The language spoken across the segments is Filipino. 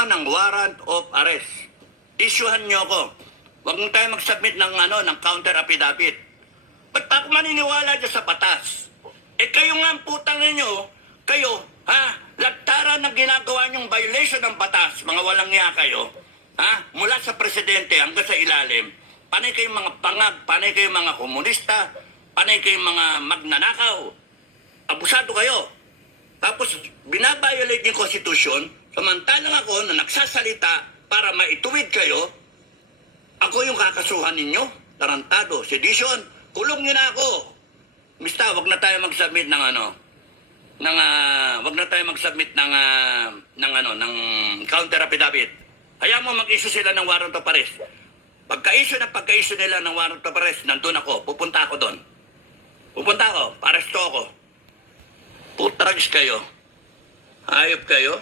ka ng warrant of arrest. Issuehan nyo ako. Huwag mo tayo mag-submit ng, ng counter affidavit. Ba't pa ako maniniwala dyan sa batas? Kayo nga ang putang ninyo, kayo, lagtaran ng ginagawa nyong violation ng batas, mga walang niya kayo, mula sa presidente hanggang sa ilalim, panay kayong mga pangag, panay kayong mga komunista, panay kayong mga magnanakaw, abusado kayo. Tapos, binabiolate yung konstitusyon, samantalang ako na nagsasalita para maituwid kayo, ako yung kakasuhan ninyo, tarantado, sedition, kulong nyo na ako. Mista, wag na tayo mag-submit ng wag na tayo mag-submit ng counter affidavit. Hayaan mo mag-issue sila ng warrant of arrest. Pagka-issue nila ng warrant of arrest, nandun ako, pupunta ako doon. Pupunta ako, paresto ako. Putrags kayo. Hayop kayo.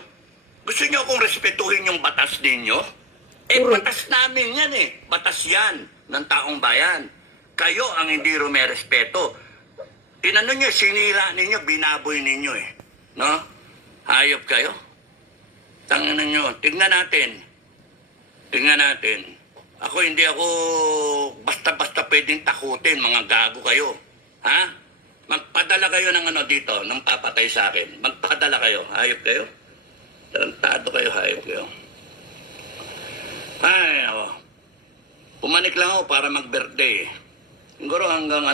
Gusto nyo akong respetuhin yung batas ninyo? Batas namin yan eh. Batas yan ng taong bayan. Kayo ang hindi rumerespeto. Inano nyo, sinira ninyo, binaboy ninyo eh. No? Hayop kayo. Tangan nyo, tignan natin. Tignan natin. Hindi ako basta-basta pwedeng takutin, mga gago kayo. Magpadala kayo ng dito, ng papatay sa akin. Magpadala kayo. Hayop kayo. Tarantado kayo, hayop kayo. Ay, ako. Pumanik lang ako para mag-birthday. Siguro hanggang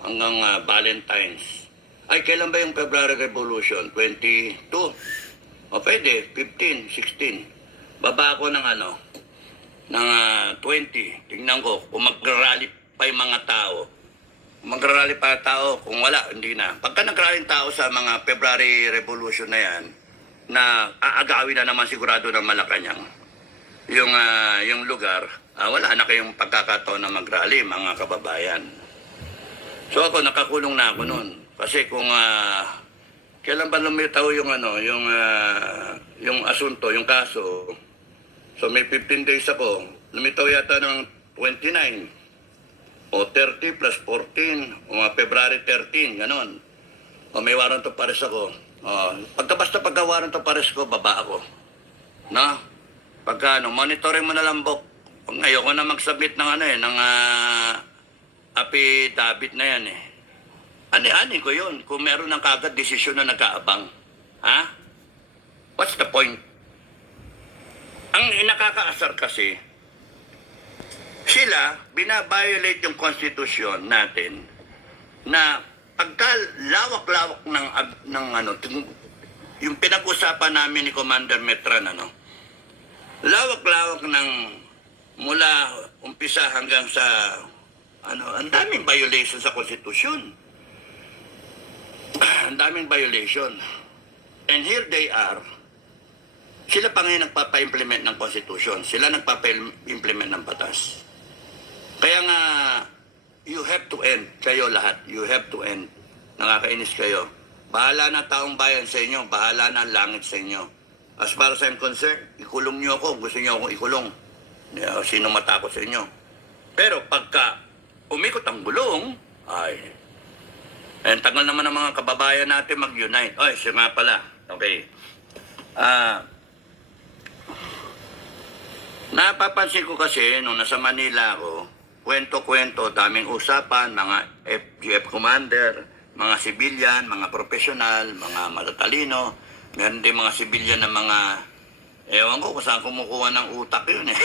hanggang Valentine's. Ay, kailan ba yung February Revolution? 22? O pwede, 15, 16. Baba ako ng ng 20. Tingnan ko, kung mag-rally pa yung mga tao. Kung mag-rally pa yung tao, kung wala, hindi na. Pagka nag-rally tao sa mga February Revolution na yan, na aagawin na naman sigurado ng Malacanang, yung lugar, wala na kayong pagkakataon na mag-rally, mga kababayan. So ako, nakakulong na ako noon. Kasi kung kailan ba lumitaw yung yung asunto, yung kaso. So may 15 days ako. Lumitaw yata ng 29 o 30 plus 14 o February 13, ganon. O may warrant of arrest ako. Pagka warrant of arrest ko, baba ako. No? Pagka monitoring mo na lang, Bok. Ayoko na mag-submit ng ng affidavit na yan eh. Ani-ani ko yun. Kung meron ng kagad desisyon na nag-aabang. What's the point? Ang nakakaasar kasi, sila, binabiolate yung konstitusyon natin na pagka lawak-lawak yung pinag-usapan namin ni Commander Metran, lawak-lawak ng mula umpisa hanggang sa ang daming violation sa konstitusyon. Ang daming violation. And here they are. Sila pa ngayon nagpapa-implement ng konstitusyon. Sila nagpapa-implement ng batas. Kaya nga, you have to end. Kayo lahat, you have to end. Nakakainis kayo. Bahala na taong bayan sa inyo. Bahala na langit sa inyo. As far as I'm concerned, ikulong nyo ako. Gusto nyo akong ikulong. Sino matakot sa inyo. Pero pagka umikot ang gulong, tagal naman ng mga kababayan natin mag-unite. Siya nga pala. Okay. Napapansin ko kasi, nung nasa Manila ako, kwento-kwento, daming usapan, mga FGF commander, mga civilian, mga profesional, mga matatalino, meron din mga civilian na mga, ewan ko kung saan kumukuha ng utak yun eh.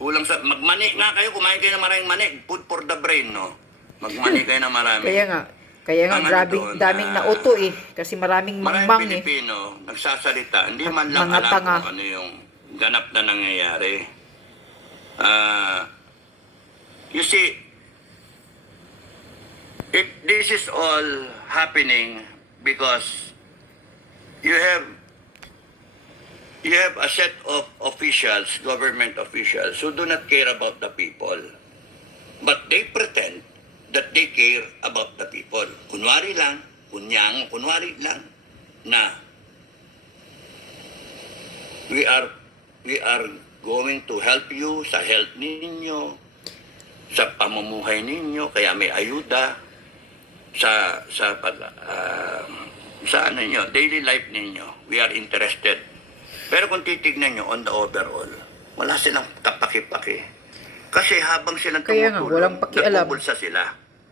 Kulang sa, magmani nga kayo, kumain kayo ng maraming mani, food for the brain, no? Magmani kayo ng marami. Kaya nga, daming nauto eh, kasi maraming mangmang eh. Maraming Pilipino, nagsasalita, hindi man lang alam kung ano yung ganap na nangyayari. You see, this is all happening because you have a set of officials, government officials, who do not care about the people. But they pretend that they care about the people. Kunwari lang na we are going to help you sa health ninyo, sa pamumuhay ninyo, kaya may ayuda sa daily life ninyo. We are interested. Pero kung titignan nyo on the overall, wala silang kapaki-paki. Kasi habang silang Kaya nga, tumutulong, walang pakialam. nagpupulsa sila,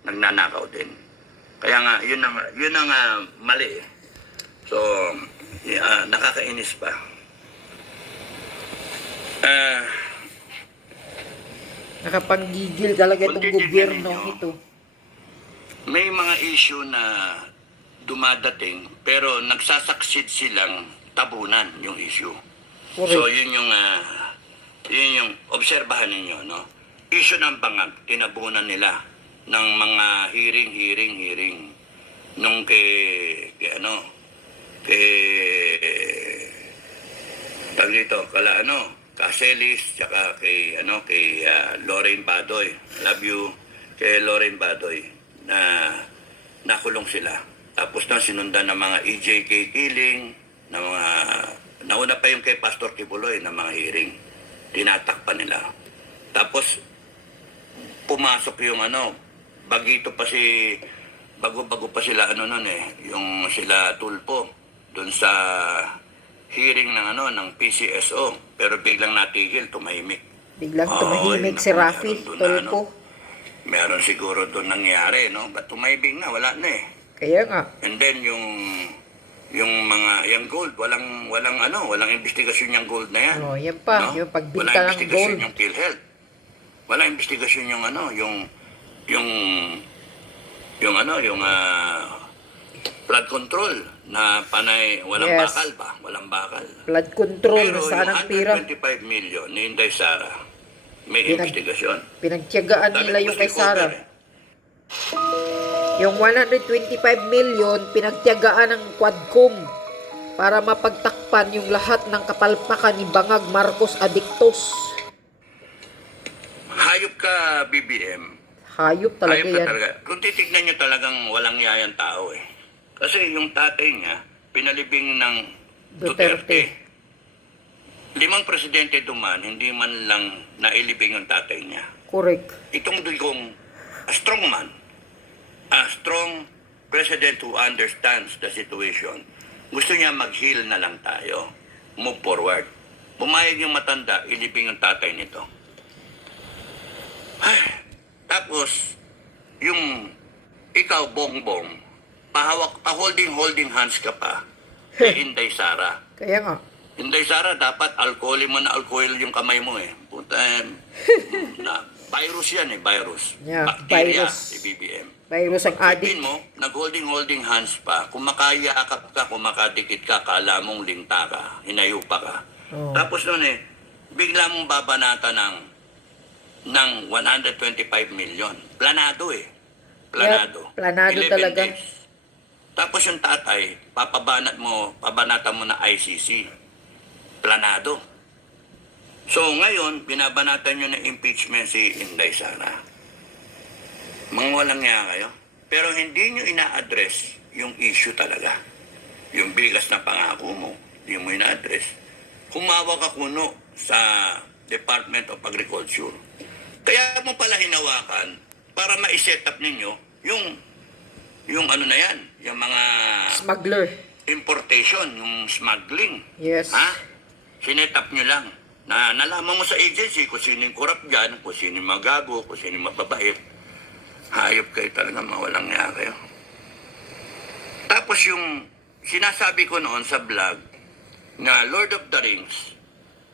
nagnanakaw din. Kaya nga, yun ang mali eh. So, nakakainis pa. Nakapanggigil talaga Kung itong titignan gobyerno ninyo, ito. may mga issue na dumadating, pero nagsasucceed silang tabunan yung issue. Correct. So, yun yung obserbahan ninyo, no? Issue ng bangag, tinabunan nila ng mga hearing. Nung kay tag dito, Caselis, tsaka kay Lorraine Badoy. Love you. Kay Lorraine Badoy na nakulong sila. Tapos na sinundan ng mga EJK killing, na mga nauna pa yung kay Pastor Kibuloy na mga hearing. Tinatakpan nila. Tapos pumasok yung bagito pa bago pa sila yung sila Tulpo doon sa hearing ng PCSO, pero biglang natigil, tumahimik. Biglang Oo, tumahimik yun si naku, Rafi meron dun Tulpo. Meron siguro doon nangyari, no? Ba't tumahimik na? Wala na eh. Kaya nga, And then yung gold, walang investigasyon yung gold na yan. yan pa, yung pagbinta Walang ng investigasyon gold. yung PhilHealth. Walang investigasyon yung blood control na panay, walang Yes. bakal ba? Walang bakal. Flood control Pero na sanang yung pira. 125 million ni Inday Sara, may Pinag- investigasyon. Pinagtiyagaan Dami nila yung post kay Sara. recover eh. Yung 125 million, pinagtiyagaan ng Quadcom para mapagtakpan yung lahat ng kapalpakan ni Bangag Marcos Adictos. Hayop ka, BBM. Hayop talaga Hayop ka yan. talaga. Kung titignan nyo talagang walang yayang tao eh. Kasi yung tatay niya, pinalibing ng Duterte. 5 presidente duman, hindi man lang nailibing yung tatay niya. Correct. Itong digong a strong man, a strong president who understands the situation, gusto niya mag-heal na lang tayo. Move forward. Pumayag yung matanda, ilibing yung tatay nito. Ay, tapos, yung ikaw, Bongbong, holding hands ka pa kay Inday Sara. Kaya nga, Inday Sara, dapat alcohol mo na alcohol yung kamay mo eh. Puta, virus yan eh, virus. Yeah, Bacteria, virus. si BBM. virus ang Isipin adik. mo, nag-holding hands pa, kung makayakap ka, kung makadikit ka, kala mong linta ka, hinayupa ka. Oh. Tapos nun bigla mong babanata ng 125 million. Planado eh. Planado. Yep, planado 11 talaga. days. Tapos yung tatay, pabanata mo na ICC. Planado. So ngayon, binabanatan nyo ng impeachment si Inday Sara. Mga walang nga kayo. Pero hindi nyo ina-address yung issue talaga. Yung bigas na pangako mo, hindi mo ina-address. Humawa ka kuno sa Department of Agriculture. Kaya mo pala hinawakan para ma-set up ninyo yung na yan, yung mga Smuggler. importation, yung smuggling. Yes. Ha? Sinet up nyo lang. Na nalaman mo sa agency kung sino yung corrupt dyan, kung sino yung magago, kung sino yung mababait. Hayop kayo talaga, mawalang nga kayo. Tapos yung sinasabi ko noon sa vlog na Lord of the Rings,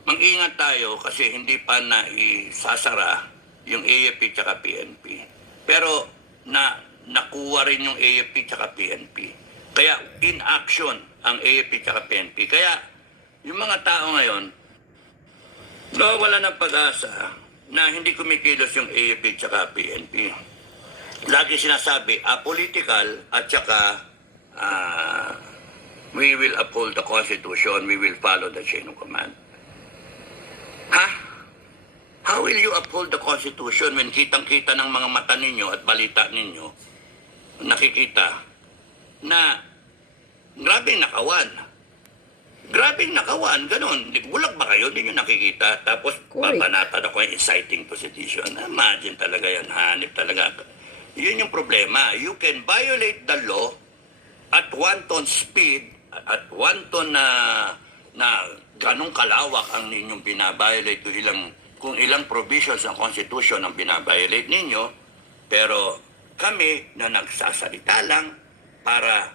mag-ingat tayo kasi hindi pa na isasara yung AFP tsaka PNP. Pero nakuha rin yung AFP tsaka PNP. Kaya in action ang AFP tsaka PNP. Kaya yung mga tao ngayon, wala ng pag-asa na hindi kumikilos yung AFP tsaka PNP. Lagi sinasabi, apolitical at tsaka we will uphold the Constitution, we will follow the chain of command. Ha? How will you uphold the Constitution when kitang-kita ng mga mata ninyo at balita ninyo, nakikita na grabing nakawan. Grabing nakawan, ganun. Bulag ba kayo? Hindi nyo nakikita. Tapos Correct. papanatan ako yung inciting to sedition. Imagine talaga yan, hanip talaga. Yun yung problema. You can violate the law at wanton speed, at wanton na ganong kalawak ang ninyong binabiolate kung ilang provisions ng Constitution ang binabiolate ninyo, pero kami na nagsasalita lang para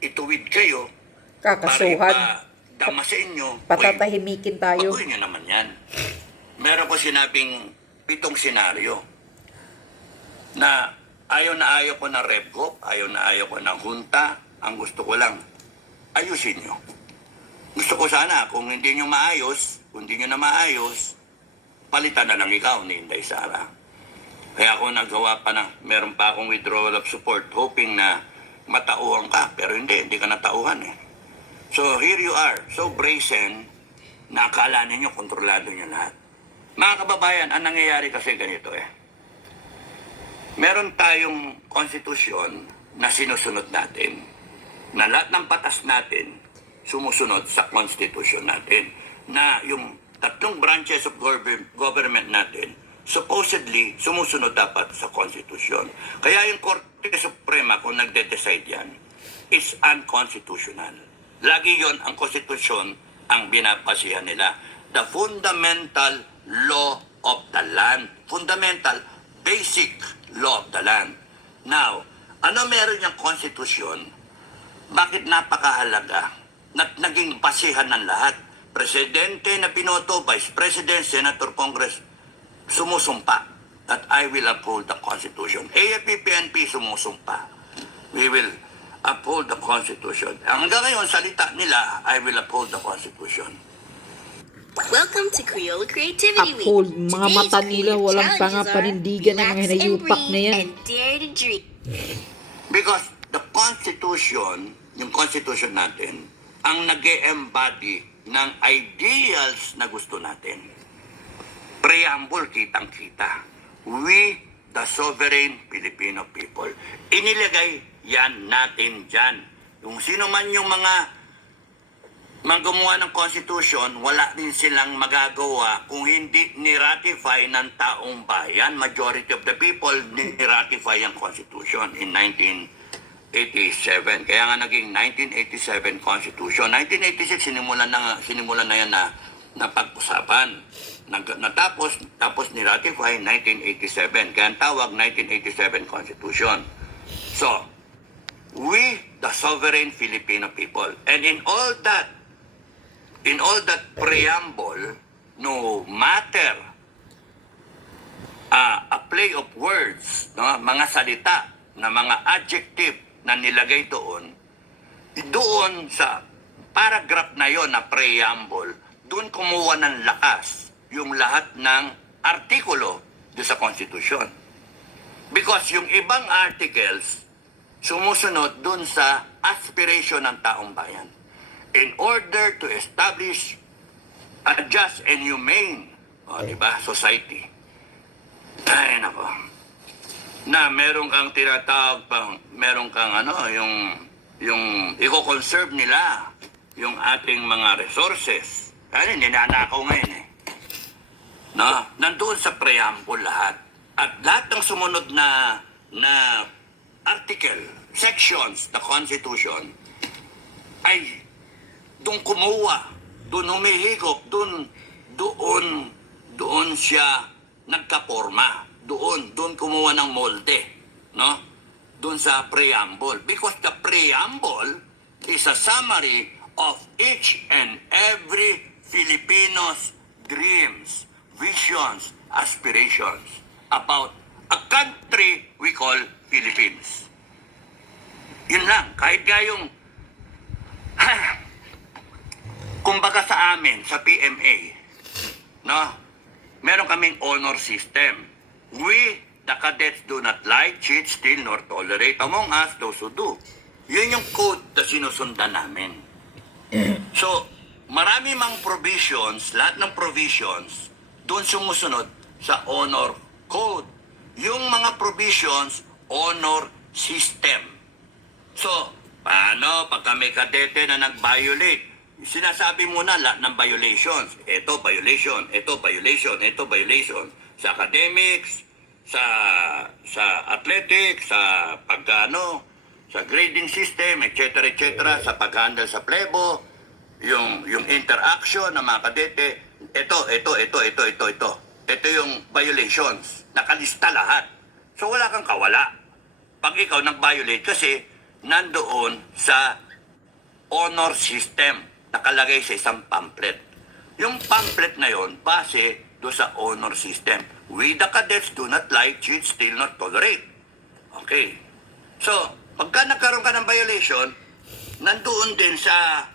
ituwid kayo, para Kakasuhan. ipadama sa inyo, Patatahimikin tayo. baguhin nyo naman yan. Meron ko sinabing 7 senaryo na ayaw ko ng RevGov, ayaw ko ng junta, ang gusto ko lang, ayusin nyo. Gusto ko sana, kung hindi nyo maayos, kung hindi nyo na maayos, palitan na lang ikaw ni Inday Sara. Kaya ako nagawa pa meron pa akong withdrawal of support, hoping na matauhan ka, pero hindi ka natauhan eh. So here you are, so brazen, na akala ninyo kontrolado nyo lahat. Mga kababayan, ang nangyayari kasi ganito eh. Meron tayong konstitusyon na sinusunod natin, na lahat ng batas natin sumusunod sa konstitusyon natin, na yung 3 branches of government natin supposedly sumusunod dapat sa konstitusyon. Kaya yung Korte Suprema, kung nagde-decide yan, is unconstitutional. Lagi yon ang konstitusyon ang binabasihan nila. The fundamental law of the land. Fundamental, basic law of the land. Now, ano meron yung konstitusyon? Bakit napakahalaga? Naging basihan ng lahat. Presidente na binoto, Vice President, Senator, Congress, sumusumpa that I will uphold the Constitution. AFP-PNP sumusumpa. We will uphold the Constitution. Hanggang ngayon, salita nila, I will uphold the Constitution. Welcome to Creole Creativity Week. Uphold. Mga Today's mata nila, creative walang challenges tanga are panindigan ng mga relax and hinayupak na breathe yan. and dare to dream. Because the Constitution, yung Constitution natin, ang nag-e-embody ng ideals na gusto natin. Preamble, kitang-kita. We, the sovereign Filipino people. Inilagay yan natin dyan. Yung sino man yung mga gumawa ng Constitution, wala din silang magagawa kung hindi ni-ratify ng taong bayan. Majority of the people ni-ratify ang Constitution in 1987. Kaya nga naging 1987 Constitution. 1986 sinimulan na yan na pag-usapan. Tapos ni-ratify 1987. Kaya ang tawag 1987 Constitution. So, we, the sovereign Filipino people, and in all that preamble, no matter a play of words, no, mga salita na mga adjective na nilagay doon sa paragraph na yon na preamble, doon kumuha ng lakas yung lahat ng artikulo doon sa Constitution. Because yung ibang articles sumusunod doon sa aspiration ng taong bayan. In order to establish a just and humane, diba, society. Ay, nako. Na meron kang tinatawag meron kang yung i-conserve nila yung ating mga resources. Ano, ninanakaw ngayon eh. No? Nandoon sa preamble lahat. At lahat ng sumunod na article, sections, the Constitution, ay doon kumuha, doon humihigop, doon siya nagkaporma, doon kumuha ng molde, no? Doon sa preamble. Because the preamble is a summary of each and every Filipino's dreams, visions, aspirations about a country we call Philippines. Yun lang, kahit gayong kumbaga sa amin, sa PMA, no? Meron kaming honor system. We, the cadets, do not lie, cheat, steal, nor tolerate among us those who do. Yun yung code na sinusundan namin. So, marami mang provisions, lahat ng provisions, doon sumusunod sa honor code. Yung mga provisions, honor system. So, paano pagka may kadete na nag-violate? Sinasabi muna lahat ng violations. Ito violation, ito violation, ito violation. Sa academics, sa athletics, sa sa grading system, etc., etc., sa pag-handle sa plebo, yung interaction ng mga kadete, ito yung violations. Nakalista lahat. So wala kang kawala. Pag ikaw nag-violate kasi nandoon sa honor system, nakalagay sa isang pamphlet. Yung pamphlet na yon base do sa honor system. We the cadets do not lie, cheat, steal, not tolerate. Okay. So, pagka nagkaroon ka ng violation, nandoon din sa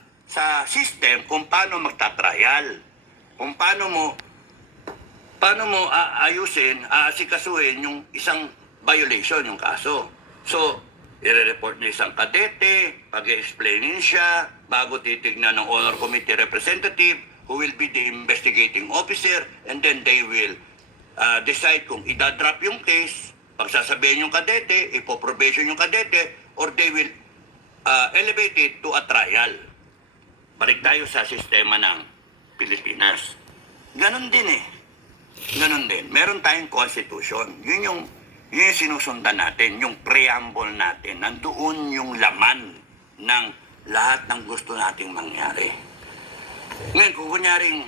system kung paano magta-trial. Kung paano mo aasikasuhin yung isang violation, yung kaso. So, i-report na isang kadete, pag-explainin siya, bago titignan ng honor committee representative, who will be the investigating officer, and then they will decide kung idadrop yung case, pagsasabihin yung kadete, ipoprobation yung kadete, or they will elevate it to a trial. Balik tayo sa sistema ng Pilipinas. Ganon din eh. Ganon din. Meron tayong constitution. Yun yung sinusundan natin, yung preamble natin. Nandoon yung laman ng lahat ng gusto nating mangyari. Ngayon, kung kunyaring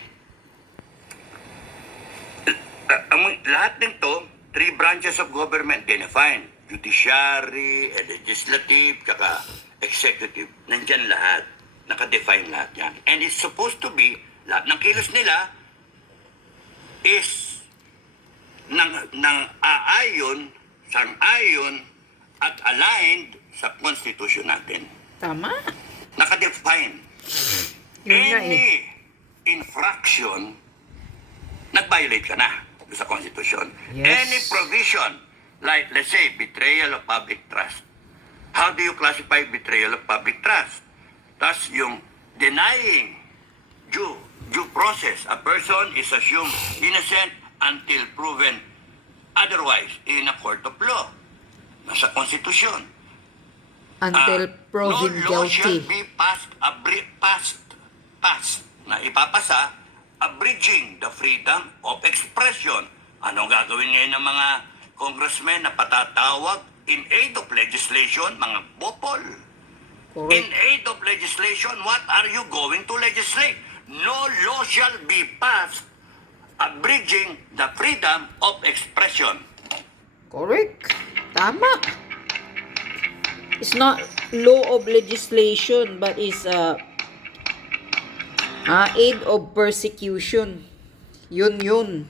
lahat ng to, 3 branches of government define. Judiciary, legislative, kaka executive. Nandyan lahat. Naka-define lahat yan. And it's supposed to be, lahat ng kilos nila is sang-ayon at aligned sa constitution natin. Tama. Naka-define. Yun nga Any infraction, nag-violate ka na sa constitution. Yes. Any provision, like let's say, betrayal of public trust. How do you classify betrayal of public trust? That's yung denying due process. A person is assumed innocent until proven otherwise in a court of law. Nasa konstitusyon. Until proven no law shall guilty. be passed na ipapasa abridging the freedom of expression. Ano gagawin ngayon ng mga congressmen na patatawag in aid of legislation, mga bopol? In Correct. aid of legislation, what are you going to legislate? No law shall be passed abridging the freedom of expression. Correct. Tama. It's not law of legislation, but is aid of persecution. Yun.